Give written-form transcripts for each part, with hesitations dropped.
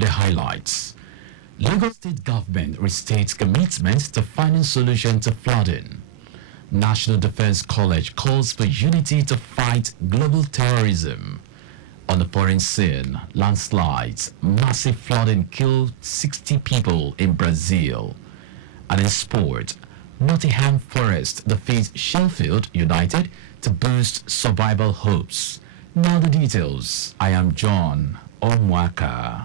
The highlights. Lagos State Government restates commitment to finding solution to flooding. National Defense College calls for unity to fight global terrorism. On the foreign scene, landslides, massive flooding killed 60 people in Brazil. And in sport, Nottingham Forest defeats Sheffield United to boost survival hopes. Now the details. I am John Omoaka.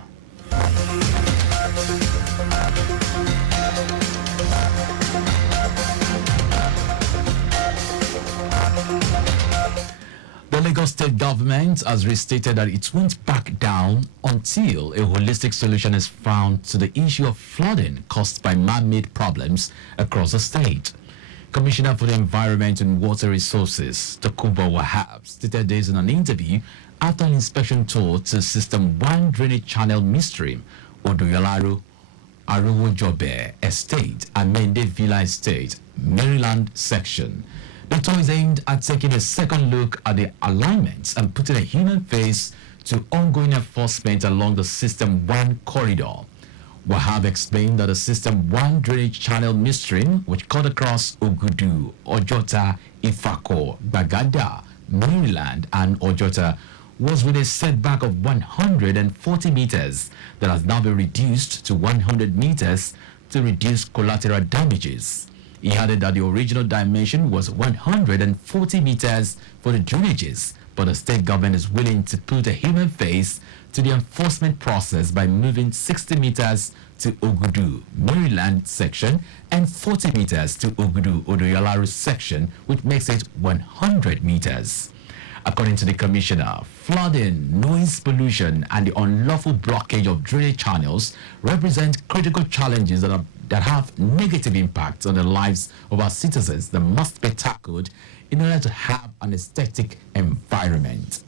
The Lagos State government has restated that it won't back down until a holistic solution is found to the issue of flooding caused by man-made problems across the state. Commissioner for the Environment and Water Resources, Tokunbo Wahab, stated this in an interview after an inspection tour to System 1 drainage channel midstream, Odoyolaru Aruwojobe Estate and Mende Villa Estate, Maryland section. The tour is aimed at taking a second look at the alignments and putting a human face to ongoing enforcement along the System 1 corridor. Wahab explained that the System 1 drainage channel midstream, which cut across Ogudu, Ojota, Ifako, Bagada, Maryland, and Ojota, was with a setback of 140 meters that has now been reduced to 100 meters to reduce collateral damages. He added that the original dimension was 140 meters for the drainages, but the state government is willing to put a human face to the enforcement process by moving 60 meters to Ogudu, Maryland section, and 40 meters to Ogudu, Odoyolaru section, which makes it 100 meters. According to the commissioner, flooding, noise pollution, and the unlawful blockage of drainage channels represent critical challenges that have negative impacts on the lives of our citizens that must be tackled in order to have an aesthetic environment.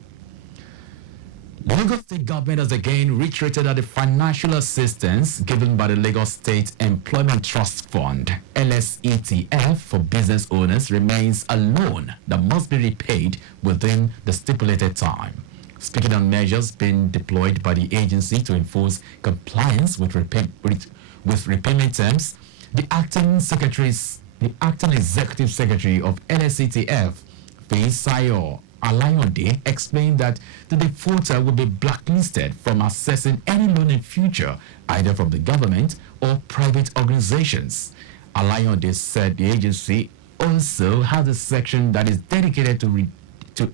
The Lagos State government has again reiterated that the financial assistance given by the Lagos State Employment Trust Fund, LSETF, for business owners remains a loan that must be repaid within the stipulated time. Speaking on measures being deployed by the agency to enforce compliance with repayment terms, the acting executive secretary of LSETF, Feisayo Alayonde, explained that the defaulter will be blacklisted from accessing any loan in future, either from the government or private organizations. Alayonde said the agency also has a section that is dedicated to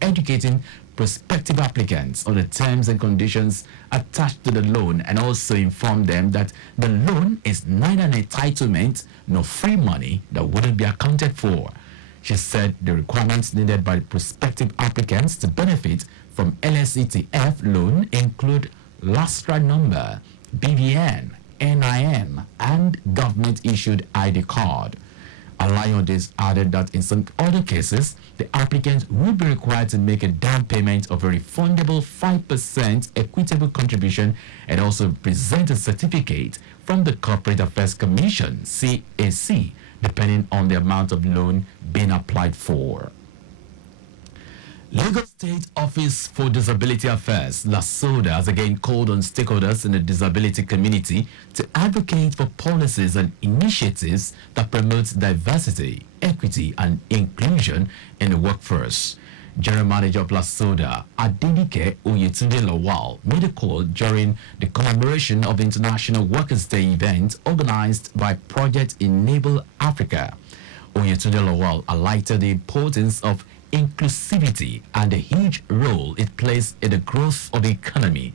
educating prospective applicants on the terms and conditions attached to the loan, and also inform them that the loan is neither an entitlement nor free money that wouldn't be accounted for. She said the requirements needed by the prospective applicants to benefit from LSETF loan include LASTRA number, BVN, NIN, and government-issued ID card. Alayonde added that in some other cases, the applicant will be required to make a down payment of a refundable 5% equitable contribution and also present a certificate from the Corporate Affairs Commission, CAC, depending on the amount of loan being applied for. Lagos State Office for Disability Affairs, LASODA, has again called on stakeholders in the disability community to advocate for policies and initiatives that promote diversity, equity, and inclusion in the workforce. General Manager of LASODA, Adenike Oyetunde Lawal, made a call during the commemoration of the International Workers' Day event organized by Project Enable Africa. Oyetunde Lawal highlighted the importance of inclusivity and the huge role it plays in the growth of the economy,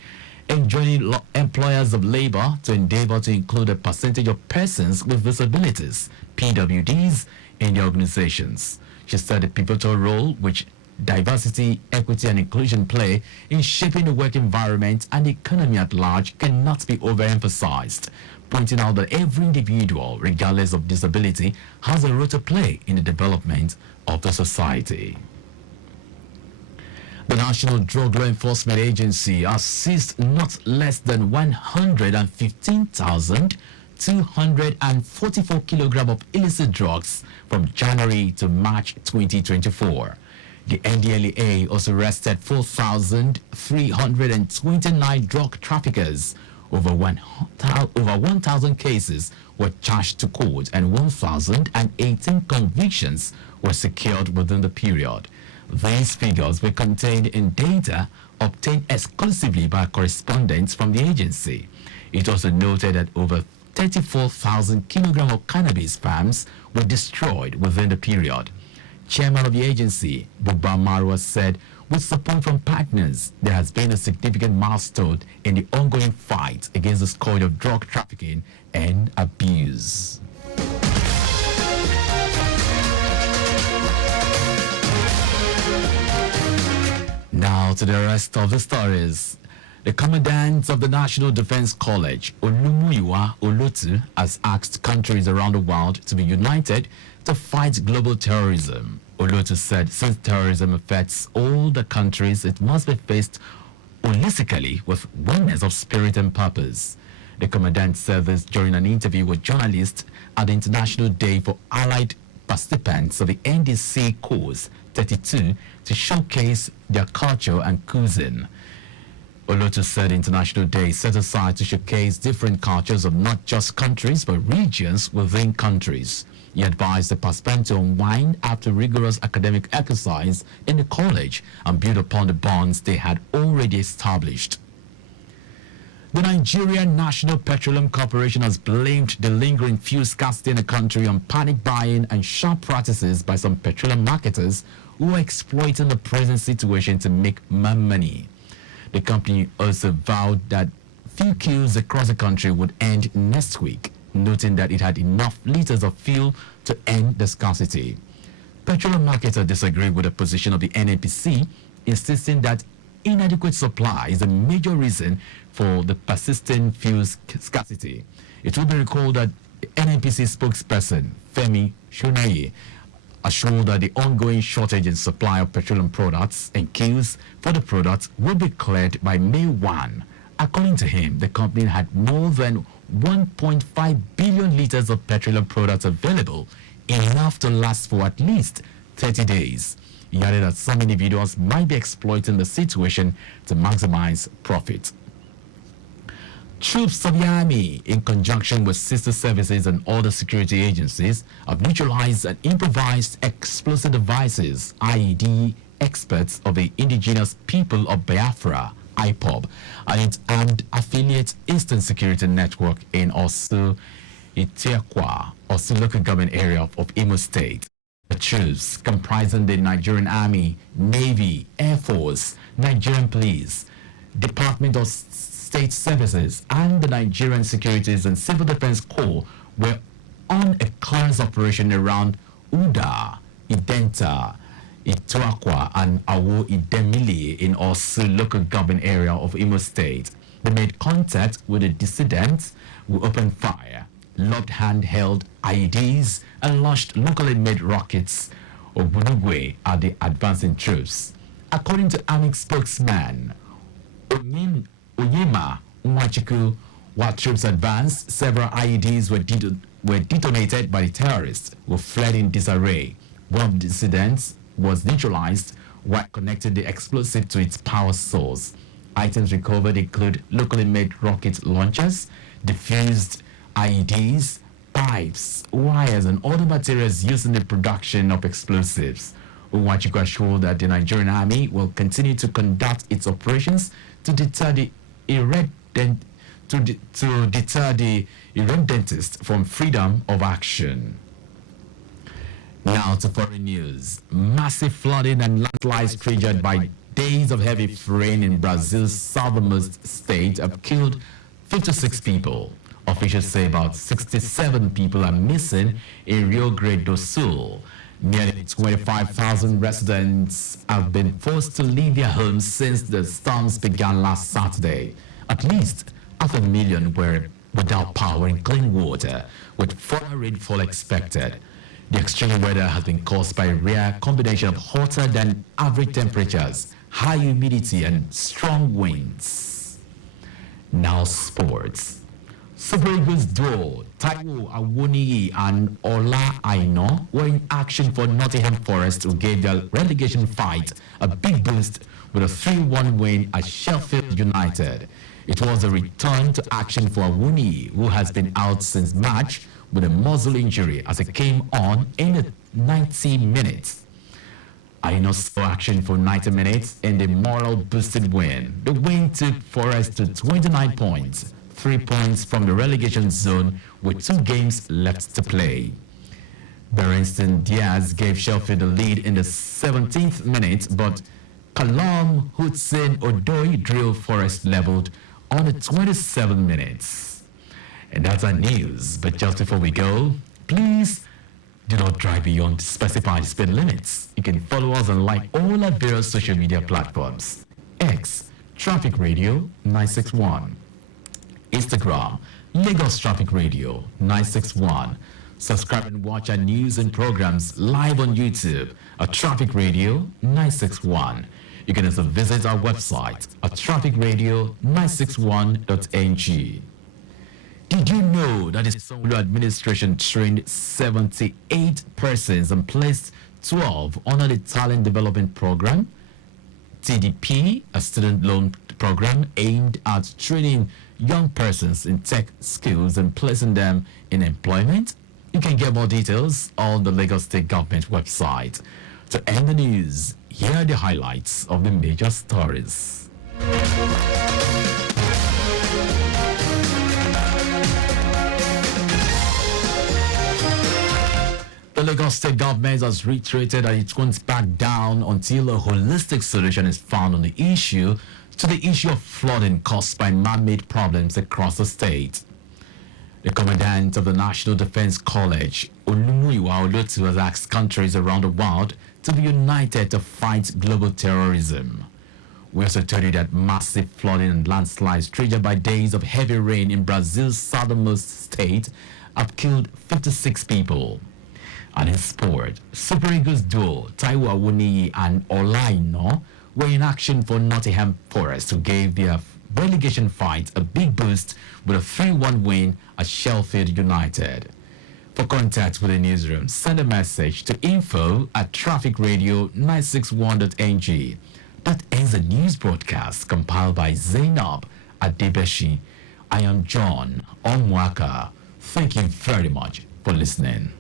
enjoining employers of labor to endeavor to include a percentage of persons with disabilities, PWDs, in their organizations. She said the pivotal role which diversity, equity, and inclusion play in shaping the work environment and the economy at large cannot be overemphasized, pointing out that every individual, regardless of disability, has a role to play in the development of the society. The National Drug Law Enforcement Agency has seized not less than 115,244 kilograms of illicit drugs from January to March 2024. The NDLEA also arrested 4,329 drug traffickers Over 1,000 cases were charged to court and 1,018 convictions were secured within the period. These figures were contained in data obtained exclusively by correspondents from the agency. It also noted that over 34,000 kilograms of cannabis farms were destroyed within the period. Chairman of the agency, Buba Marwa, said, with support from partners, there has been a significant milestone in the ongoing fight against the scourge of drug trafficking and abuse. Now to the rest of the stories. The Commandant of the National Defense College, Olumuyiwa Olotu, has asked countries around the world to be united to fight global terrorism. Olotu said since terrorism affects all the countries, it must be faced holistically with oneness of spirit and purpose. The Commandant said this during an interview with journalists at the International Day for Allied Participants of the NDC Course 32 to showcase their culture and cuisine. Olotu said International Day set aside to showcase different cultures of not just countries but regions within countries. He advised the participants to unwind after rigorous academic exercise in the college and build upon the bonds they had already established. The Nigerian National Petroleum Corporation has blamed the lingering fuel scarcity in the country on panic buying and sharp practices by some petroleum marketers who are exploiting the present situation to make more money. The company also vowed that fuel queues across the country would end next week, noting that it had enough liters of fuel to end the scarcity. Petroleum marketers disagree with the position of the NNPC, insisting that inadequate supply is a major reason for the persistent fuel scarcity. It will be recalled that NNPC spokesperson Femi Shonaye assured that the ongoing shortage in supply of petroleum products and queues for the products will be cleared by May 1. According to him, the company had more than 1.5 billion liters of petroleum products available, enough to last for at least 30 days. He added that some individuals might be exploiting the situation to maximize profit. Troops of the Army, in conjunction with sister services and other security agencies, have neutralized and improvised explosive devices, IED experts of the Indigenous People of Biafra, IPOB, and its armed affiliate Eastern Security Network in Osu Itiakwa, Osu local government area of Imo State. The troops, comprising the Nigerian Army, Navy, Air Force, Nigerian Police, Department of State Services, and the Nigerian Securities and Civil Defense Corps, were on a clearance operation around Uda, Identa, Ituakwa, and Awo Idemili in Osu local government area of Imo State. They made contact with the dissidents who opened fire, lobbed handheld IEDs, and launched locally made rockets or Bunugwe at the advancing troops. According to Army spokesman Oyema Nwachiku, while troops advanced, several IEDs were detonated by the terrorists who fled in disarray. One of the dissidents was neutralized while connecting the explosive to its power source. Items recovered include locally made rocket launchers, diffused IEDs, pipes, wires, and other materials used in the production of explosives. Uwachiku assured that the Nigerian Army will continue to conduct its operations to deter the irredentists from freedom of action. Now to foreign news. Massive flooding and landslides triggered by days of heavy rain in Brazil's southernmost state have killed 56 people. Officials say about 67 people are missing in Rio Grande do Sul. Nearly 25,000 residents have been forced to leave their homes since the storms began last Saturday. At least 500,000 were without power and clean water, with further rainfall expected. The extreme weather has been caused by a rare combination of hotter than average temperatures, high humidity, and strong winds. Now sports. Super Eagles duo Taiwo Awoniyi and Ola Aino were in action for Nottingham Forest, who gave their relegation fight a big boost with a 3-1 win at Sheffield United. It was a return to action for Awoniyi, who has been out since March with a muscle injury as it came on in the 90 minutes. Aino saw action for 90 minutes in the moral-boosted win. The win took Forest to 29 points, 3 points from the relegation zone with 2 games left to play. Berenstain Diaz gave Sheffield the lead in the 17th minute, but Kalam Hudson Odoi drilled Forest leveled on the 27th minutes. And that's our news. But just before we go, please do not drive beyond specified speed limits. You can follow us and like all our various social media platforms. X, Traffic Radio 961. Instagram, Lagos Traffic Radio 961. Subscribe and watch our news and programs live on YouTube at Traffic Radio 961. You can also visit our website at trafficradio961.ng. Did you know that the Sanwo-Olu administration trained 78 persons and placed 12 under the Talent Development Program? TDP, a student loan program aimed at training young persons in tech skills and placing them in employment? You can get more details on the Lagos State Government website. To end the news, here are the highlights of the major stories. The Lagos State Government has reiterated that it won't back down until a holistic solution is found on the issue of flooding caused by man-made problems across the state. The commandant of the National Defense College, Olumuyiwa Olotu, has asked countries around the world to be united to fight global terrorism. We also told you that massive flooding and landslides triggered by days of heavy rain in Brazil's southernmost state have killed 56 people. And in sport, Super Eagles duo Taiwo Awoniyi and Ola Aino were in action for Nottingham Forest, who gave their relegation fight a big boost with a 3-1 win at Sheffield United. For contact with the newsroom, send a message to info@trafficradio961.ng. That ends the news broadcast compiled by Zainab Adebeshi. I am John Omoaka. Thank you very much for listening.